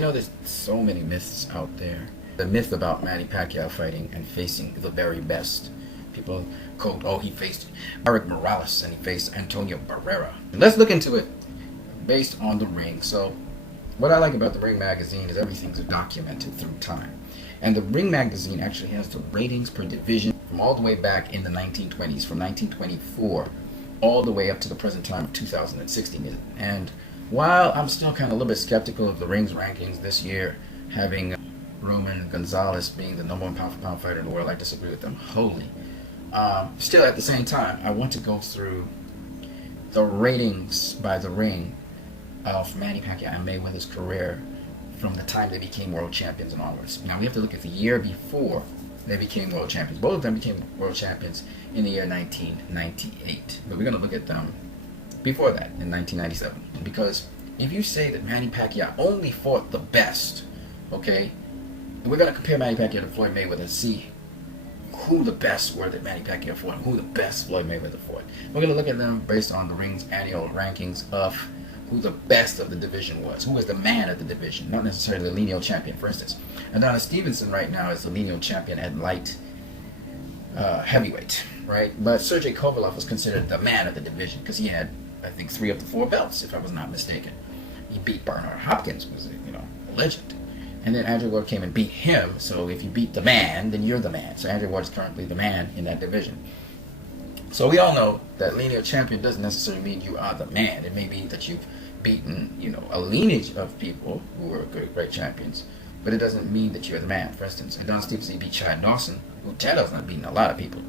There's so many myths out there. The myth about Manny Pacquiao fighting and facing the very best. People quote, oh, he faced Eric Morales and he faced Antonio Barrera. Let's look into it based on the ring. So what I like about the Ring magazine is everything's documented through time. And the Ring magazine actually has the ratings per division from all the way back in the 1920s, from 1924 all the way up to the present time of 2016. And while I'm still kind of a little bit skeptical of the Ring's rankings this year, having Roman Gonzalez being the #1 pound-for-pound fighter in the world, I disagree with them wholly. Still, at the same time, I want to go through the ratings by the Ring of Manny Pacquiao and Mayweather's career from the time they became world champions and onwards. Now, we have to look at the year before they became world champions. Both of them became world champions in the year 1998. But we're going to look at them before that, in 1997. Because if you say that Manny Pacquiao only fought the best, okay, we're going to compare Manny Pacquiao to Floyd Mayweather and see who the best were that Manny Pacquiao fought and who the best Floyd Mayweather fought. We're going to look at them based on the Ring's annual rankings of who the best of the division was, who was the man of the division, not necessarily the lineal champion. For instance, Adonis Stevenson right now is the lineal champion at light heavyweight, right? But Sergey Kovalev was considered the man of the division because he had, I think, 3 of the 4 belts, if I was not mistaken. He beat Bernard Hopkins, who was a legend. And then Andrew Ward came and beat him. So if you beat the man, then you're the man. So Andrew Ward is currently the man in that division. So we all know that lineal champion doesn't necessarily mean you are the man. It may be that you've beaten, a lineage of people who were great champions, but it doesn't mean that you're the man. For instance, Adonis Stevenson beat Chad Dawson, who Chad Dawson has beaten a lot of people.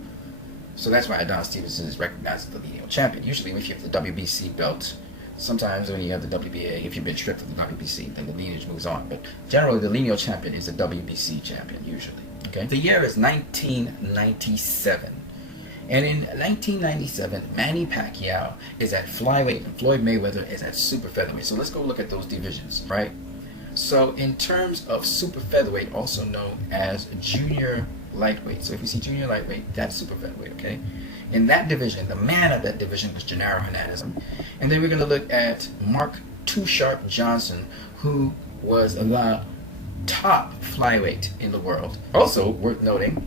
So that's why Adonis Stevenson is recognized as the lineal champion. Usually, if you have the WBC belt, sometimes when you have the WBA, if you've been stripped of the WBC, then the lineage moves on. But generally, the lineal champion is the WBC champion, usually. Okay. The year is 1997. And in 1997, Manny Pacquiao is at flyweight and Floyd Mayweather is at super featherweight. So let's go look at those divisions, right? So in terms of super featherweight, also known as junior lightweight. So if you see junior lightweight, that's super featherweight, okay? In that division, the man of that division was Gennaro Hernandez. And then we're going to look at Mark Too Sharp Johnson, who was the top flyweight in the world. Also worth noting,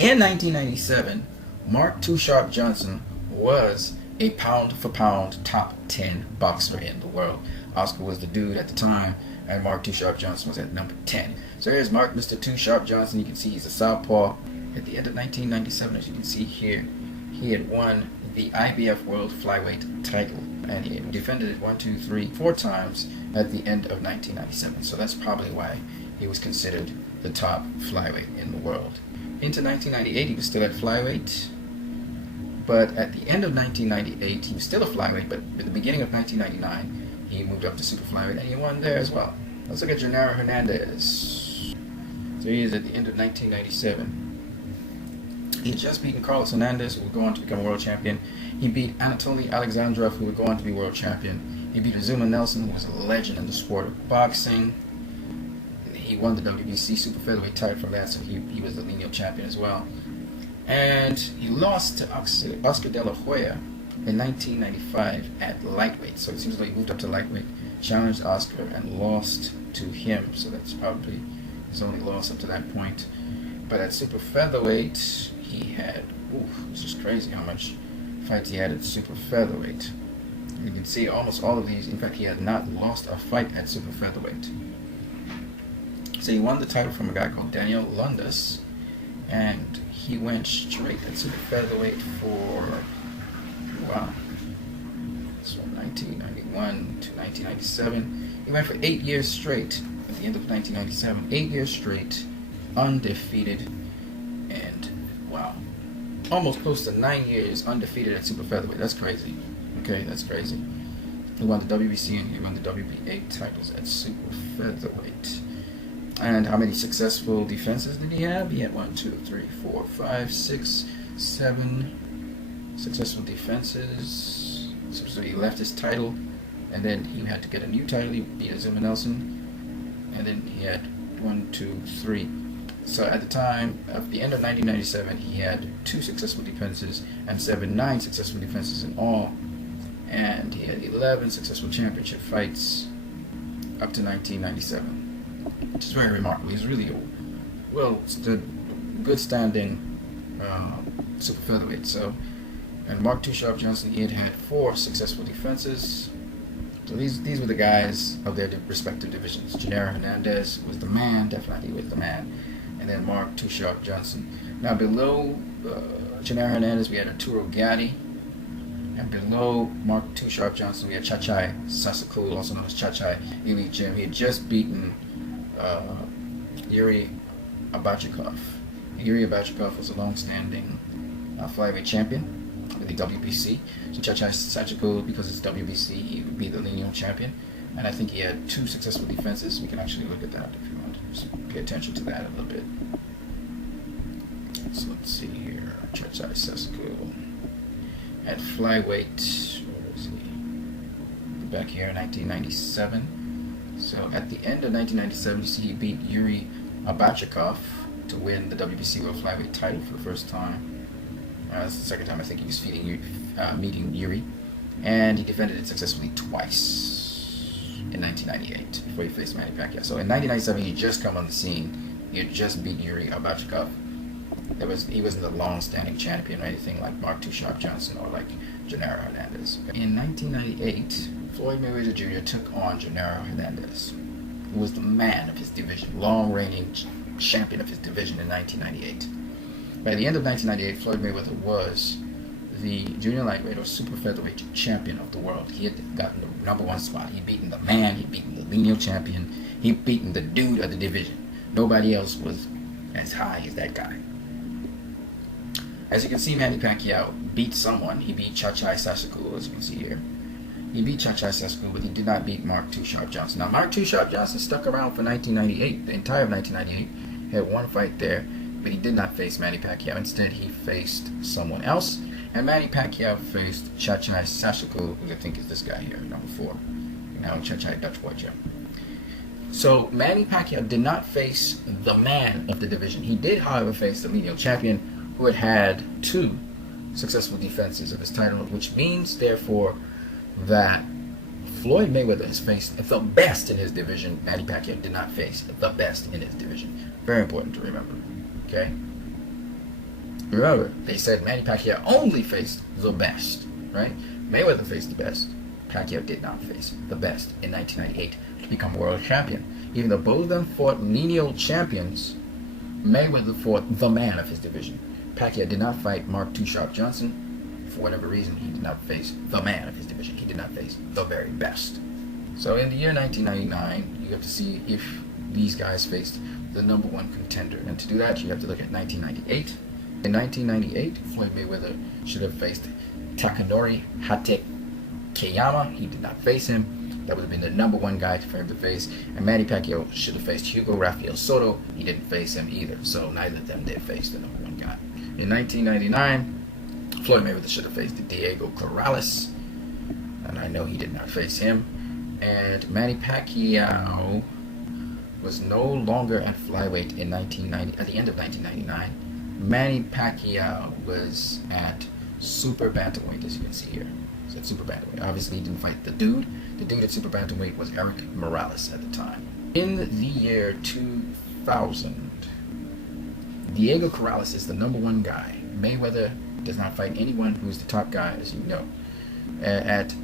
in 1997, Mark Too Sharp Johnson was a pound-for-pound top 10 boxer in the world. Oscar was the dude at the time, and Mark Too Sharp Johnson was at number 10. So here's Mark, Mr. Too Sharp Johnson. You can see he's a southpaw. At the end of 1997, as you can see here, he had won the IBF World Flyweight title, and he defended it 4 times at the end of 1997. So that's probably why he was considered the top flyweight in the world. Into 1998, he was still at flyweight. But at the end of 1998, he was still a flyweight, but at the beginning of 1999, he moved up to super flyweight, and he won there as well. Let's look at Gennaro Hernandez. So he is at the end of 1997. He had just beaten Carlos Hernandez, who would go on to become a world champion. He beat Anatoly Alexandrov, who would go on to be world champion. He beat Azuma Nelson, who was a legend in the sport of boxing. He won the WBC super featherweight title from that, so he was the lineal champion as well. And he lost to Oscar De La Hoya in 1995 at lightweight. So it seems like he moved up to lightweight, challenged Oscar, and lost to him. So that's probably his only loss up to that point. But at super featherweight, he had, it's just crazy how much fights he had at super featherweight. You can see almost all of these. In fact, he had not lost a fight at super featherweight. So he won the title from a guy called Daniel Lundas, and he went straight at super featherweight for, so 1991 to 1997. He went for 8 years straight. At the end of 1997, 8 years straight, undefeated, and almost close to 9 years undefeated at super featherweight. That's crazy. Okay, that's crazy. He won the WBC and he won the WBA titles at super featherweight. And how many successful defenses did he have? He had 1, 2, 3, 4, 5, 6, 7 successful defenses. So he left his title, and then he had to get a new title. He beat Azuma Nelson, and then he had 1, 2, 3. So at the time of the end of 1997, he had 2 successful defenses and 9 successful defenses in all. And he had 11 successful championship fights. up to 1997, which is very remarkable. He's really well stood, good standing super featherweight. So, and Mark Too Sharp Johnson, he had 4 successful defenses. So these were the guys of their respective divisions. Genaro Hernandez was the man, definitely was the man, and then Mark Too Sharp Johnson. Now below Genaro Hernandez, we had Arturo Gatti, and below Mark Too Sharp Johnson, we had Chachai Sasakul, also known as Chachai Elite Gym. He had just beaten Yuri Abachikov. Yuri Abachikov was a long-standing flyweight champion with the WBC. So Chachai Sasakul, because it's WBC, he would be the lineal champion. And I think he had 2 successful defenses. We can actually look at that if you want to just pay attention to that a little bit. So let's see here. Chachai Sasakul at flyweight, where is he? Back here in 1997. So at the end of 1997, you see he beat Yuri Abachikov to win the WBC World Flyweight title for the first time. That's the second time I think he was meeting Yuri. And he defended it successfully twice in 1998 before he faced Manny Pacquiao. So in 1997, he had just come on the scene. He had just beat Yuri Abachikov. He wasn't a long-standing champion or anything like Mark Too Sharp Johnson or like Genaro Hernandez. In 1998, Floyd Mayweather Jr. took on Genaro Hernandez, who was the man of his division, long-reigning champion of his division in 1998. By the end of 1998, Floyd Mayweather was the junior lightweight or super featherweight champion of the world. He had gotten the #1 spot. He'd beaten the man, he'd beaten the lineal champion, he'd beaten the dude of the division. Nobody else was as high as that guy. As you can see, Manny Pacquiao beat someone. He beat Chachai Sasakul, as you can see here. He beat Chachai Sasakul, but he did not beat Mark Too Sharp Johnson. Now, Mark Too Sharp Johnson stuck around for 1998, the entire of 1998. Had 1 fight there, but he did not face Manny Pacquiao. Instead, he faced someone else, and Manny Pacquiao faced Chachai Sasakul, who I think is this guy here, #4. Now in Chachai Dutch Boy Gym. So Manny Pacquiao did not face the man of the division. He did, however, face the lineal champion, who had 2 successful defenses of his title, which means, therefore, that Floyd Mayweather has faced the best in his division. Manny Pacquiao did not face the best in his division. Very important to remember. Okay? Remember, they said Manny Pacquiao only faced the best, right? Mayweather faced the best. Pacquiao did not face the best in 1998 to become world champion. Even though both of them fought lineal champions, Mayweather fought the man of his division. Pacquiao did not fight Mark Too Sharp Johnson. For whatever reason, he did not face the man of his division. He did not face the very best. So in the year 1999, you have to see if these guys faced the #1 contender. And to do that, you have to look at 1998. In 1998, Floyd Mayweather should have faced Takanori Hatekeyama. He did not face him. That would have been the #1 guy for him to face. And Manny Pacquiao should have faced Hugo Rafael Soto. He didn't face him either. So neither of them did face the #1 guy. In 1999, Floyd Mayweather should have faced Diego Corrales, and I know he did not face him. And Manny Pacquiao was no longer at flyweight in 1990. At the end of 1999, Manny Pacquiao was at super bantamweight, as you can see here. He's at super bantamweight. Obviously, he didn't fight the dude. The dude at super bantamweight was Eric Morales at the time. In the year 2000. Diego Corrales is the #1 guy. Mayweather does not fight anyone who's the top guy, as you know. At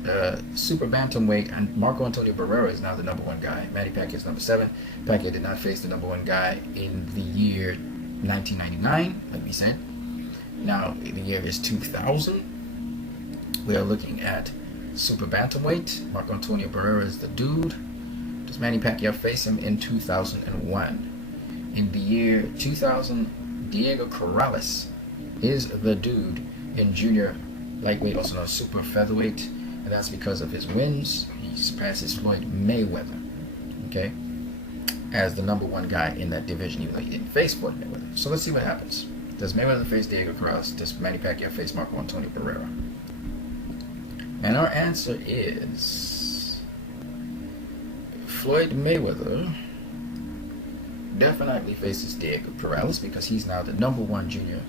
super bantamweight, and Marco Antonio Barrera is now the #1 guy. Manny Pacquiao is #7. Pacquiao did not face the #1 guy in the year 1999, like we said. Now, the year is 2000. We are looking at super bantamweight. Marco Antonio Barrera is the dude. Does Manny Pacquiao face him in 2001? In the year 2000, Diego Corrales is the dude in junior lightweight, also known as super featherweight, and that's because of his wins. He surpasses Floyd Mayweather, okay, as the #1 guy in that division, even though he didn't face Floyd Mayweather. So let's see what happens. Does Mayweather face Diego Corrales? Does Manny Pacquiao face Marco Antonio Barrera? And our answer is Floyd Mayweather definitely faces Diego Corrales because he's now the #1 junior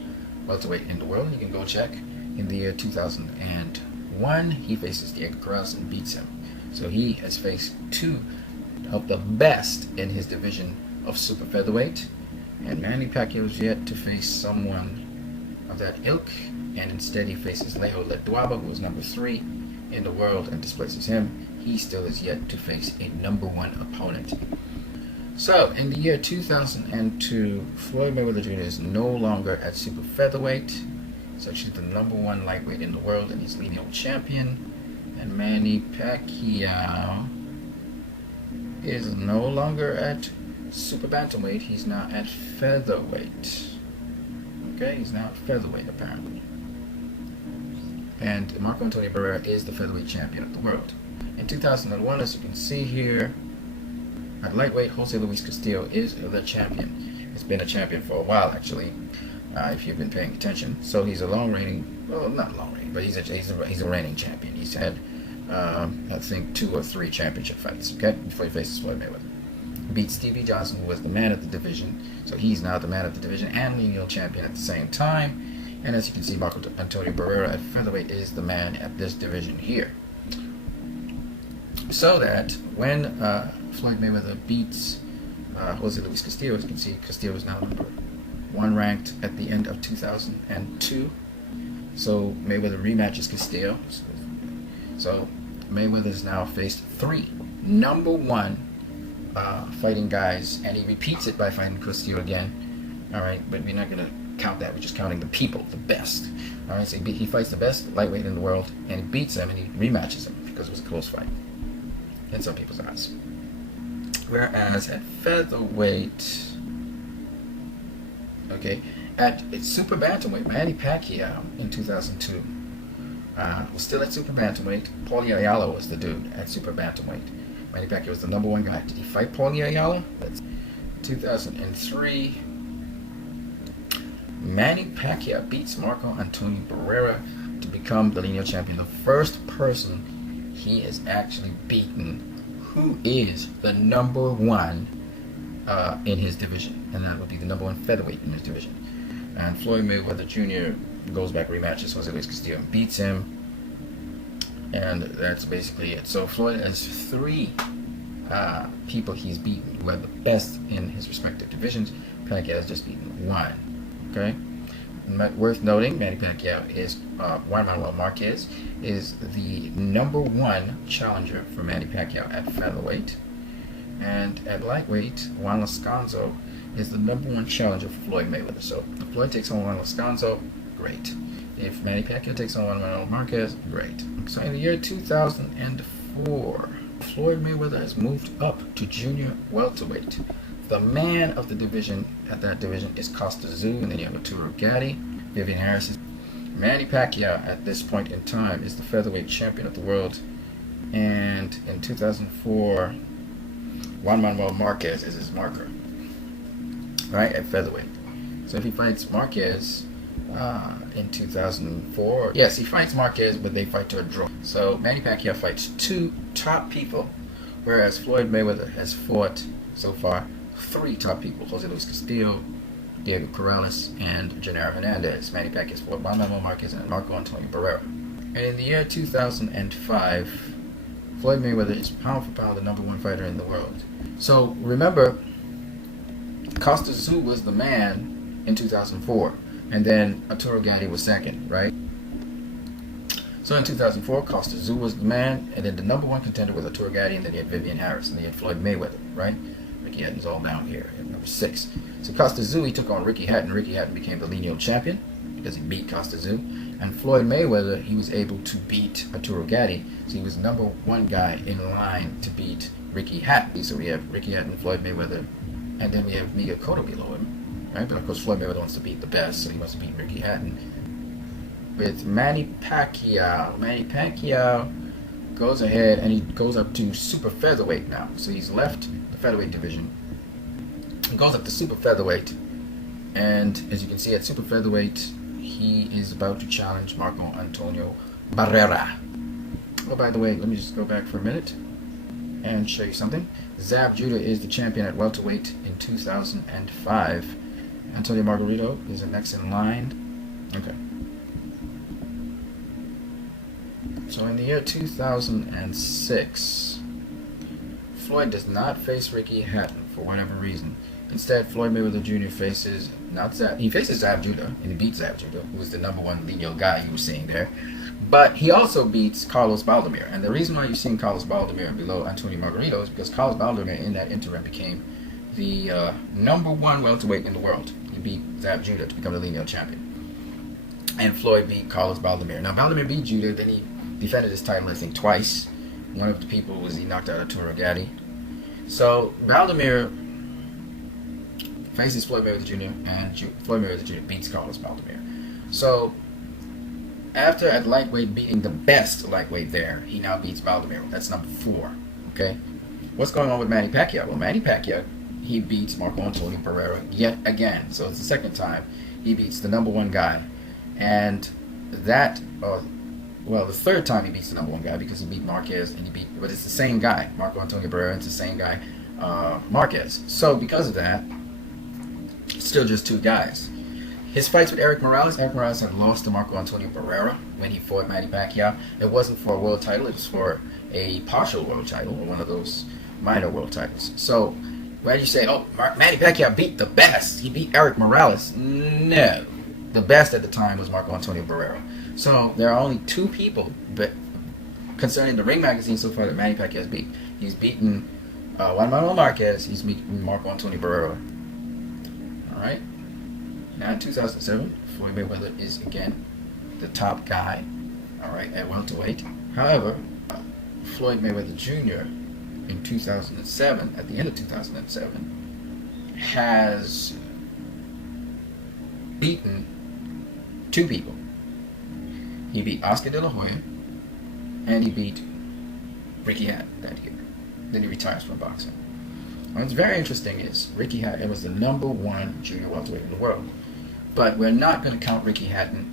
welterweight in the world. You can go check. In the year 2001, he faces Diego Corrales and beats him. So he has faced 2 of the best in his division of super featherweight. And Manny Pacquiao is yet to face someone of that ilk, and instead he faces Leo Ledwaba, who is number 3 in the world, and displaces him. He still is yet to face a number 1 opponent. So, in the year 2002, Floyd Mayweather Jr. is no longer at super featherweight. So she's the number 1 lightweight in the world, and he's lineal champion. And Manny Pacquiao is no longer at super bantamweight. He's now at featherweight. Okay, he's now at featherweight apparently. And Marco Antonio Barrera is the featherweight champion of the world. In 2001, as you can see here, at lightweight, Jose Luis Castillo is the champion. He's been a champion for a while actually, if you've been paying attention. So he's a long reigning, well, not long reigning, but he's a reigning champion. He's had, I think, 2 or 3 championship fights, okay, before he faces Floyd Mayweather. Beat Stevie Johnson, who was the man of the division. So he's now the man of the division and lineal champion at the same time. And as you can see, Marco Antonio Barrera at featherweight is the man at this division here. So that when Floyd Mayweather beats Jose Luis Castillo, as you can see, Castillo is now number 1 ranked at the end of 2002. So Mayweather rematches Castillo. So Mayweather has now faced 3 number 1 fighting guys, and he repeats it by fighting Castillo again. All right, but we're not going to count that. We're just counting the people, the best. All right, so he fights the best lightweight in the world, and he beats him, and he rematches him because it was a close fight in some people's eyes. Whereas at featherweight, okay, at super bantamweight, Manny Pacquiao in 2002 was still at super bantamweight. Paulie Ayala was the dude at super bantamweight. Manny Pacquiao was the number 1 guy. Did he fight Paulie Ayala? That's 2003. Manny Pacquiao beats Marco Antonio Barrera to become the lineal champion. The first person he has actually beaten who is the number 1 in his division. And that would be the number 1 featherweight in his division. And Floyd Mayweather Jr. goes back, rematches Jose Luis Castillo, and beats him. And that's basically it. So Floyd has 3 people he's beaten who are the best in his respective divisions. Pacquiao has just beaten 1. Okay? And worth noting, Manny Pacquiao is Juan Manuel Marquez is the number 1 challenger for Manny Pacquiao at featherweight. And at lightweight, Juan Lascanzo is the number 1 challenger for Floyd Mayweather. So if Floyd takes on Juan Lascanzo, great. If Manny Pacquiao takes on Juan Manuel Marquez, great. So in the year 2004, Floyd Mayweather has moved up to junior welterweight. The man of the division at that division is Costa Tszyu, and then you have Arturo Gatti, Vivian Harris. Manny Pacquiao at this point in time is the featherweight champion of the world, and in 2004, Juan Manuel Marquez is his marker, right, at featherweight. So if he fights Marquez in 2004, yes, he fights Marquez, but they fight to a draw. So Manny Pacquiao fights 2 top people, whereas Floyd Mayweather has fought so far 3 top people: Jose Luis Castillo, Diego Corrales, and Gennaro Hernandez. Manny Pacquiao fought Juan Manuel Marquez and Marco Antonio Barrera. And in the year 2005, Floyd Mayweather is pound for pound the number 1 fighter in the world. So remember, Costa Tszyu was the man in 2004, and then Arturo Gatti was second, right? So in 2004, Costa Tszyu was the man, and then the number 1 contender was Arturo Gatti, and then you had Vivian Harris, and then you had Floyd Mayweather, right? Ricky Hatton's all down here at number 6. So Costa Tszyu, he took on Ricky Hatton. Ricky Hatton became the lineal champion because he beat Costa Tszyu. And Floyd Mayweather, he was able to beat Arturo Gatti, so he was number 1 guy in line to beat Ricky Hatton. So we have Ricky Hatton, Floyd Mayweather, and then we have Miguel Cotto below him, right? But of course, Floyd Mayweather wants to beat the best, so he wants to beat Ricky Hatton. With Manny Pacquiao goes ahead and he goes up to super featherweight now. So he's left the featherweight division. He goes up to super featherweight, and as you can see at super featherweight, he is about to challenge Marco Antonio Barrera. Oh, by the way, let me just go back for a minute and show you something. Zab Judah is the champion at welterweight in 2005. Antonio Margarito is the next in line. Okay. So in the year 2006, Floyd does not face Ricky Hatton for whatever reason. Instead, Floyd Mayweather Jr. faces he faces Zab Judah, and he beats Zab Judah, who was the #1 lineal guy you were seeing there. But he also beats Carlos Baldomir, and the reason why you're seeing Carlos Baldomir below Antonio Margarito is because Carlos Baldomir in that interim became the #1 welterweight in the world. He beat Zab Judah to become the lineal champion, and Floyd beat Carlos Baldomir. Now Baldomir beat Judah, then he defended his title I think twice. One of the people was he knocked out Arturo Gatti. So Baldomir faces Floyd Mayweather Jr. and Floyd Mayweather Jr. beats Carlos Baldomir. So after at lightweight beating the best lightweight there, he now beats Baldomir. That's #4. Okay, what's going on with Manny Pacquiao? Well, Manny Pacquiao, he beats Marco Antonio Barrera yet again. So it's the second time he beats the #1 guy, and that. Well, the third time he beats the #1 guy because he beat Marquez and but it's the same guy, Marco Antonio Barrera. It's the same guy, Marquez. So because of that, still just two guys. His fights with Eric Morales had lost to Marco Antonio Barrera when he fought Manny Pacquiao. It wasn't for a world title; it was for a partial world title or one of those minor world titles. So when you say, "Oh, Manny Pacquiao beat the best," he beat Eric Morales. No, the best at the time was Marco Antonio Barrera. So there are only two people, but concerning the Ring magazine so far that Manny Pacquiao has beat. He's beaten Juan Manuel Marquez. He's beaten Marco Antonio Barrera. All right. Now in 2007, Floyd Mayweather is again the top guy. All right, at welterweight. However, Floyd Mayweather Jr. in 2007, at the end of 2007, has beaten two people. He beat Oscar De La Hoya, and he beat Ricky Hatton that year. Then he retires from boxing. What's very interesting is Ricky Hatton was the #1 junior welterweight in the world. But we're not going to count Ricky Hatton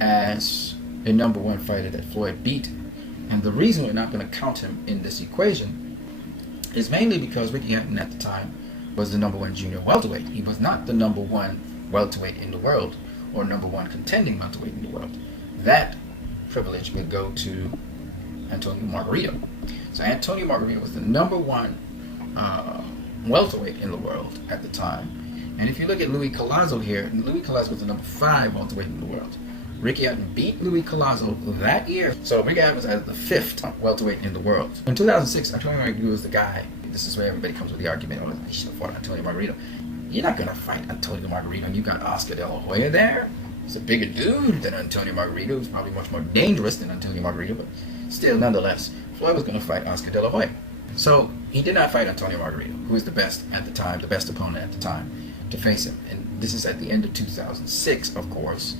as a #1 fighter that Floyd beat. And the reason we're not going to count him in this equation is mainly because Ricky Hatton at the time was the #1 junior welterweight. He was not the #1 welterweight in the world or #1 contending welterweight in the world. That privilege would go to Antonio Margarito. So Antonio Margarito was the #1 welterweight in the world at the time. And if you look at Louis Collazo here, Louis Collazo was the #5 welterweight in the world. Ricky Hatton beat Louis Collazo that year. So Ricky Hatton was at the 5th welterweight in the world. In 2006, Antonio Margarito was the guy. This is where everybody comes with the argument, oh, he should have fought Antonio Margarito. You're not going to fight Antonio Margarito. You got Oscar De La Hoya there. He's a bigger dude than Antonio Margarito. He's probably much more dangerous than Antonio Margarito, but still, nonetheless, Floyd was going to fight Oscar De La Hoya. So he did not fight Antonio Margarito, who was the best at the time, the best opponent at the time to face him. And this is at the end of 2006, of course,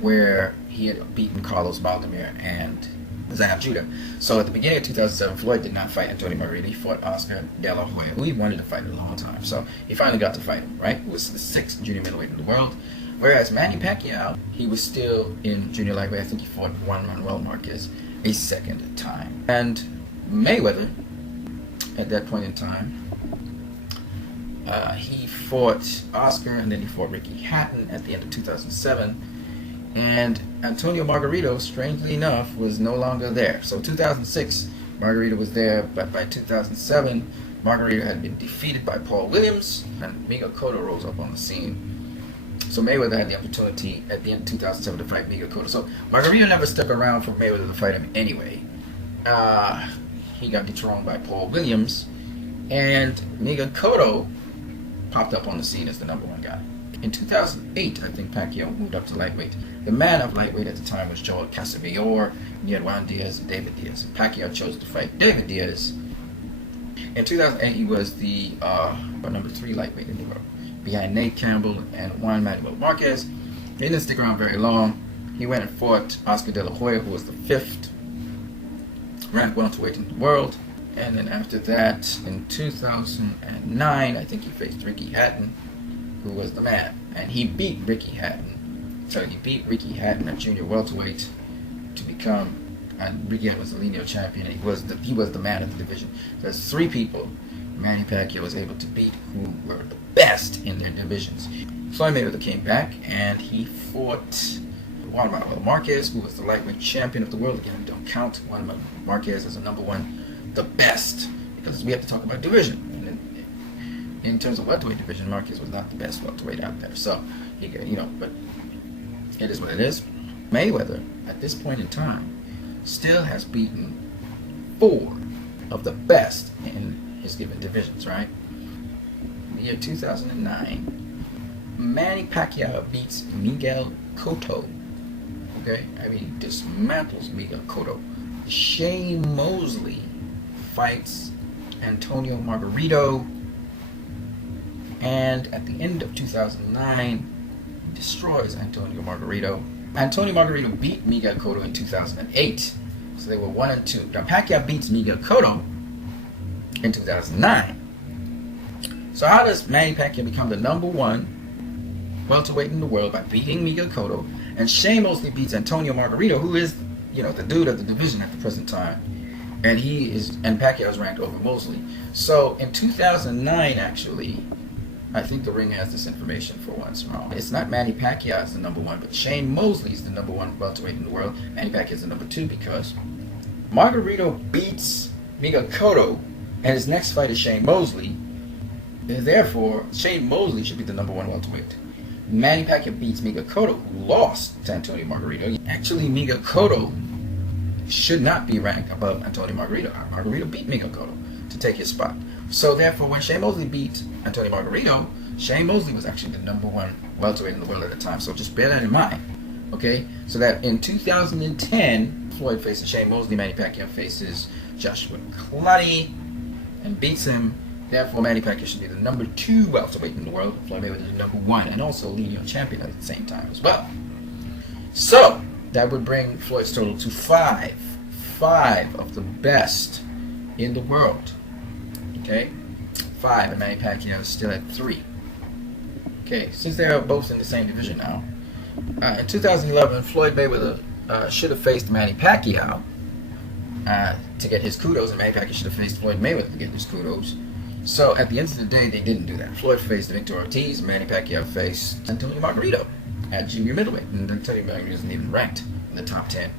where he had beaten Carlos Baldomir and Zab Judah. So at the beginning of 2007, Floyd did not fight Antonio Margarito. He fought Oscar De La Hoya, who he wanted to fight a long time. So he finally got to fight him, right? He was the 6th junior middleweight in the world. Whereas Manny Pacquiao, he was still in junior lightweight. I think he fought Juan Manuel Marquez a second time. And Mayweather, at that point in time, he fought Oscar, and then he fought Ricky Hatton at the end of 2007. And Antonio Margarito, strangely enough, was no longer there. So 2006, Margarito was there, but by 2007, Margarito had been defeated by Paul Williams, and Miguel Cotto rose up on the scene. So Mayweather had the opportunity at the end of 2007 to fight Miguel Cotto. So Margarito never stuck around for Mayweather to fight him anyway. He got dethroned by Paul Williams, and Miguel Cotto popped up on the scene as the #1 guy. In 2008, I think Pacquiao moved up to lightweight. The man of lightweight at the time was Joel Casabior, you had Juan Diaz, and David Diaz. And Pacquiao chose to fight David Diaz. In 2008, he was the #3 lightweight in the world, behind Nate Campbell and Juan Manuel Marquez. He didn't stick around very long. He went and fought Oscar De La Hoya, who was the 5th ranked welterweight in the world. And then after that, in 2009, I think he faced Ricky Hatton, who was the man. And he beat Ricky Hatton. So he beat Ricky Hatton at junior welterweight to become, and Ricky Hatton was the lineal champion, and he was the man of the division. There's 3 people Manny Pacquiao was able to beat who were the best in their divisions. Floyd Mayweather came back, and he fought Juan Manuel Marquez, who was the lightweight champion of the world. Again, we don't count Juan Manuel Marquez as a #1, the best because we have to talk about division. In terms of welterweight division, Marquez was not the best welterweight out there. So, but it is what it is. Mayweather, at this point in time, still has beaten 4 of the best in his given divisions, right? In the year 2009, Manny Pacquiao beats Miguel Cotto. Okay? I mean, dismantles Miguel Cotto. Shane Mosley fights Antonio Margarito. And at the end of 2009, destroys Antonio Margarito. Antonio Margarito beat Miguel Cotto in 2008. So they were 1-2. Now Pacquiao beats Miguel Cotto in 2009. So how does Manny Pacquiao become the -- welterweight in the world by beating Miguel Cotto? And Shane Mosley beats Antonio Margarito, who is, the dude of the division at the present time. And Pacquiao is ranked over Mosley. So in 2009, actually, I think the ring has this information for once. It's not Manny Pacquiao is the #1, but Shane Mosley is the #1 welterweight in the world. Manny Pacquiao is the #2 because Margarito beats Miguel Cotto, and his next fight is Shane Mosley. And therefore, Shane Mosley should be the #1 welterweight. Manny Pacquiao beats Miguel Cotto, who lost to Antonio Margarito. Actually, Miguel Cotto should not be ranked above Antonio Margarito. Margarito beat Miguel Cotto to take his spot. So therefore, when Shane Mosley beat Antonio Margarito, Shane Mosley was actually the #1 welterweight in the world at the time. So just bear that in mind. Okay? So that in 2010, Floyd faces Shane Mosley, Manny Pacquiao faces Joshua Clottey and beats him. Therefore, Manny Pacquiao should be the #2 welterweight in the world. Floyd Mayweather is the #1 and also lineal champion at the same time as well. So that would bring Floyd's total to 5. 5 of the best in the world. Okay? 5, and Manny Pacquiao is still at 3. Okay, since they are both in the same division now. In 2011, Floyd Mayweather should have faced Manny Pacquiao to get his kudos, and Manny Pacquiao should have faced Floyd Mayweather to get his kudos. So at the end of the day, they didn't do that. Floyd faced Victor Ortiz, Manny Pacquiao faced Antonio Margarito at junior middleweight, and Antonio Margarito isn't even ranked in the top 10.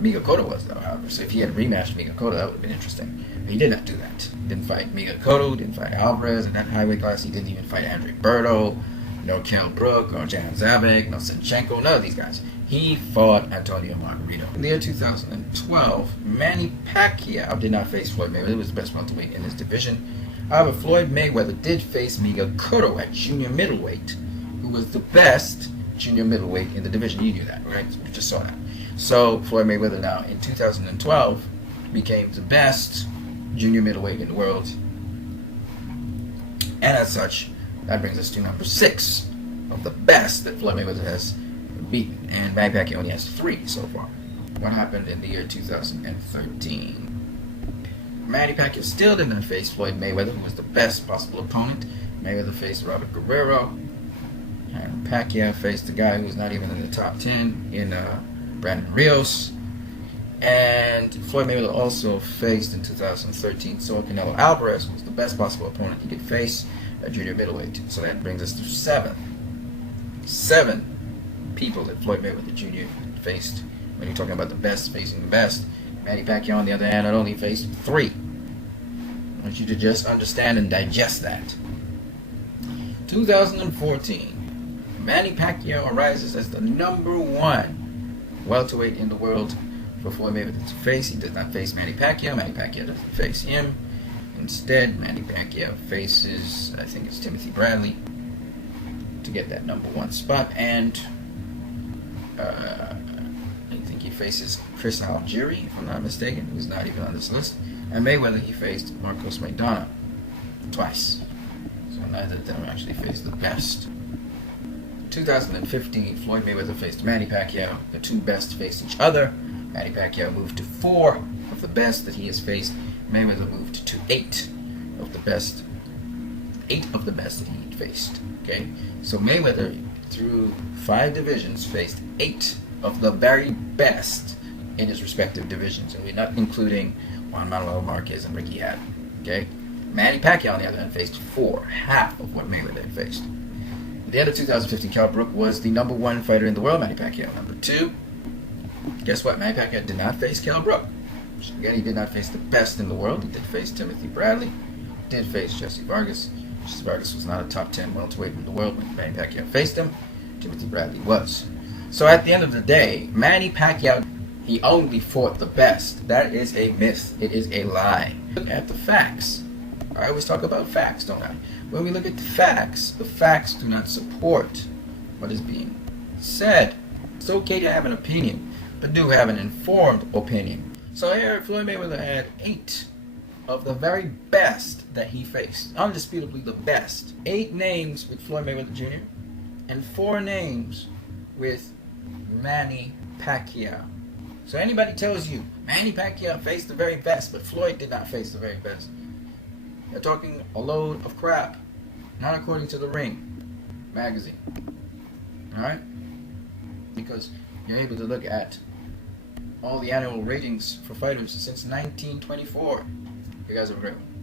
Miguel Cotto was, though, however. So if he had rematched Miguel Cotto, that would have been interesting. But he did not do that. He didn't fight Miguel Cotto, didn't fight Alvarez in that highweight class. He didn't even fight Andre Berto, no Kell Brook, or Jan Zabek, no Sinchenko, none of these guys. He fought Antonio Margarito. In the year 2012, Manny Pacquiao did not face Floyd Mayweather. He was the best welterweight in his division. However, Floyd Mayweather did face Miguel Cotto at junior middleweight, who was the best junior middleweight in the division. You knew that, right? You just saw that. So Floyd Mayweather now in 2012 became the best junior middleweight in the world. And as such, that brings us to #6 of the best that Floyd Mayweather has beaten. And Manny Pacquiao only has 3 so far. What happened in the year 2013? Manny Pacquiao still did not face Floyd Mayweather, who was the best possible opponent. Mayweather faced Robert Guerrero. And Pacquiao faced the guy who was not even in the top 10 in Brandon Rios. And Floyd Mayweather also faced in 2013 Saul Canelo Alvarez, who was the best possible opponent he could face at junior middleweight. So that brings us to 7. 7 people that Floyd Mayweather Jr. faced. When you're talking about the best facing the best, Manny Pacquiao, on the other hand, not only faced 3. I want you to just understand and digest that. 2014, Manny Pacquiao arises as the #1 welterweight in the world for Floyd Mayweather to face. He does not face Manny Pacquiao. Manny Pacquiao doesn't face him. Instead, Manny Pacquiao faces, I think it's Timothy Bradley, to get that #1 spot. And I think he faces Chris Algieri, if I'm not mistaken, who's not even on this list. And Mayweather, he faced Marcos Maidana twice. So neither of them actually faced the best. 2015, Floyd Mayweather faced Manny Pacquiao. The 2 best faced each other. Manny Pacquiao moved to 4 of the best that he has faced. Mayweather moved to 8 of the best. 8 of the best that he faced. Okay, so Mayweather, through 5 divisions, faced 8 of the very best in his respective divisions, and we're not including Juan Manuel Marquez and Ricky Hatton. Okay, Manny Pacquiao, on the other hand, faced 4, half of what Mayweather had faced. At the end of 2015, Kell Brook was the #1 fighter in the world. Manny Pacquiao #2. Guess what? Manny Pacquiao did not face Kell Brook. Again, he did not face the best in the world. He did face Timothy Bradley. Did face Jesse Vargas. Jesse Vargas was not a top 10 welterweight in the world when Manny Pacquiao faced him. Timothy Bradley was. So at the end of the day, Manny Pacquiao, he only fought the best. That is a myth. It is a lie. Look at the facts. I always talk about facts, don't I? When we look at the facts do not support what is being said. It's okay to have an opinion, but do have an informed opinion. So here, Floyd Mayweather had 8 of the very best that he faced. Undisputably the best. 8 names with Floyd Mayweather Jr. and 4 names with Manny Pacquiao. So anybody tells you Manny Pacquiao faced the very best, but Floyd did not face the very best, they're talking a load of crap. Not according to the Ring magazine. Alright? Because you're able to look at all the annual ratings for fighters since 1924. You guys have a great one.